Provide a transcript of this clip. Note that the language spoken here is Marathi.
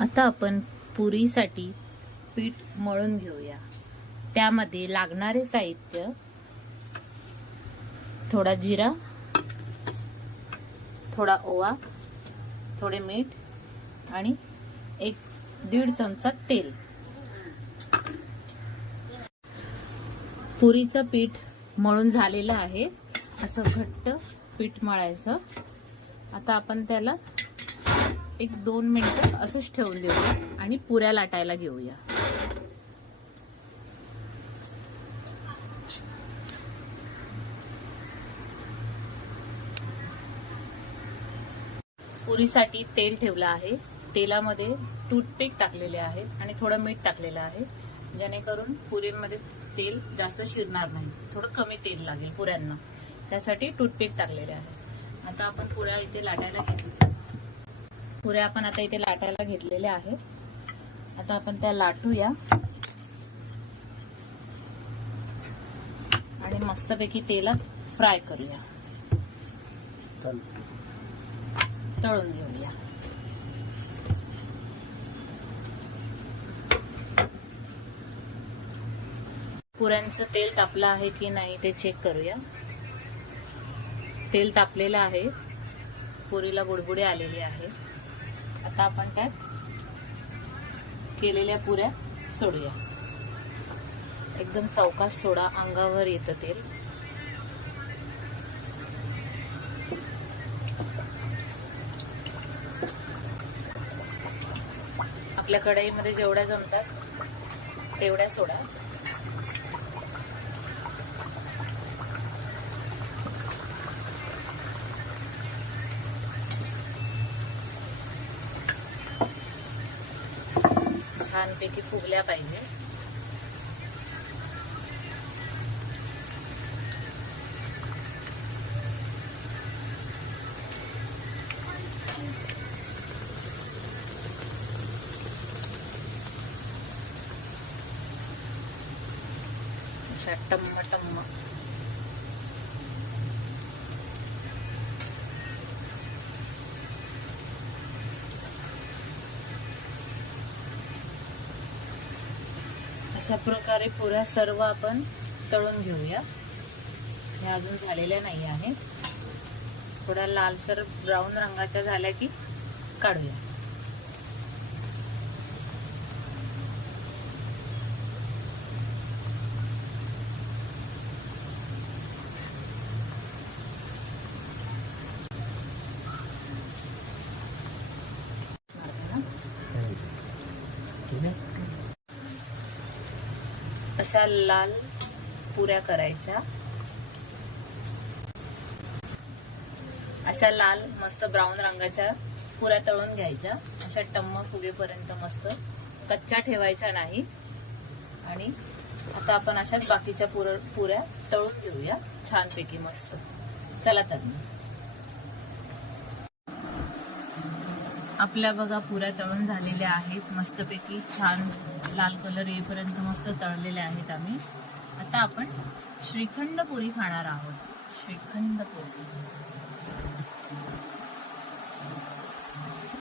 आता आपण पुरीसाठी पीठ मळून घेऊया। त्यामध्ये लागणारे साहित्य थोडा जिरा, थोडा ओवा, थोडे मीठ आणि 1-1.5 चमचा तेल। पुरीचं पीठ मळून झालेलं आहे। असं घट्ट पीठ मळायचं। आता आपण त्याला 1-2 मिनिटं असंच ठेवून देऊया आणि पुऱ्या लाटायला घेऊया। पुरीसाठी तेल ठेवलं आहे। तेलामध्ये टूथपिक टाकलेले आहे आणि थोडं मीठ टाकलेलं आहे, जेणेकरून पुरीमध्ये तेल जास्त शिरणार नाही, थोडं कमी तेल लागेल पुऱ्यांना, त्यासाठी टूथपिक टाकलेले आहे। आता आपण पुऱ्या इथे लाटायला घेतल्या। पुऱ्या आपण आता इथे लाटायला घेतलेल्या आहेत। आता आपण त्या लाटूया आणि मस्तपैकी तेलात फ्राय करूया, तळून घेऊया। पुऱ्यांचं तेल तापलं आहे की नाही ते चेक करूया। तेल तापलेलं आहे, पुरीला बुडबुडे आलेले आहे। आता आपण त्यात केलेल्या पुऱ्या सोडूया। एकदम सावकाश सोडा, अंगावर येतं तेल। आपल्या कढईमध्ये जेवढ्या जमतात तेवढ्या सोडा। छानपैकी फुगल्या पाहिजे। अशा टम्म टम्म अशा प्रकारे पुऱ्या सर्व आपण तळून घेऊया। हे अजून झालेल्या नाही आहे, थोड्या लालसर ब्राऊन रंगाच्या झाल्या की काढूया। अशा लाल पुऱ्या करायच्या, अशा लाल मस्त ब्राऊन रंगाच्या पुऱ्या तळून घ्यायच्या। अशा टम्म फुगेपर्यंत मस्त, कच्च्या ठेवायच्या नाही। आणि आता आपण अशाच बाकीच्या पुऱ्या तळून घेऊया छानपैकी मस्त। चला तर आपल्या बघा पुऱ्या तळून झालेल्या आहेत, मस्तपैकी छान लाल कलर येईपर्यंत मस्त तळलेल्या आहेत आम्ही। आता आपण श्रीखंड पुरी खाणार आहोत। श्रीखंड पुरी